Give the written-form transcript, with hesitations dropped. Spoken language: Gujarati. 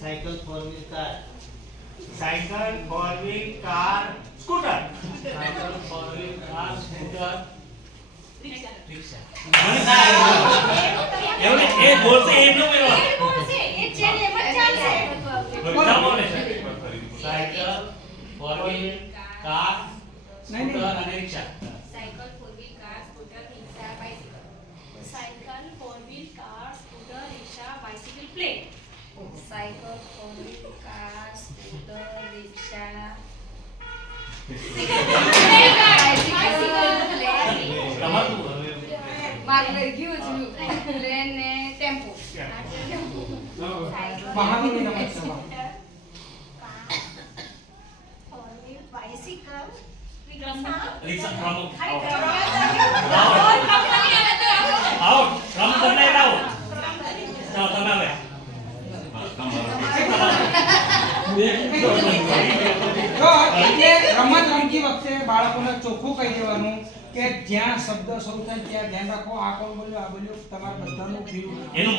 Cycle four wheel car cycle four wheel car scooter cycle four wheel car scooter rickshaw rickshaw एवढे हे बोलते एम नो मेलो એ બોલશે એ ચેન એમ જ ચાલશે બધા બોલે છે cycle four wheel car scooter અને rickshaw cycle four wheel car scooter rickshaw bicycle cycle four wheel car scooter rickshaw bicycle plane cycle four wheel car scooter rickshaw તમારું માર લઈ ગયું છે પ્લેન ને ટેમ્પો મહાવીરની રમત સભા ફોર વ્હીલ બાઇસિકલ રિક્ષા પ્રમુખ આવો રિક્ષા આવો રમ તમને આવો જાઓ તમે હવે તો એટલે રમત રમતી વખતે બાળકોને ચોખ્ખું કહી દેવાનું કે જ્યાં શબ્દ શરૂ થાય ત્યાં ધ્યાન રાખો. આ કોણ બોલ્યો, આ બોલ્યો, તમારે બધાનું ફીલ એનું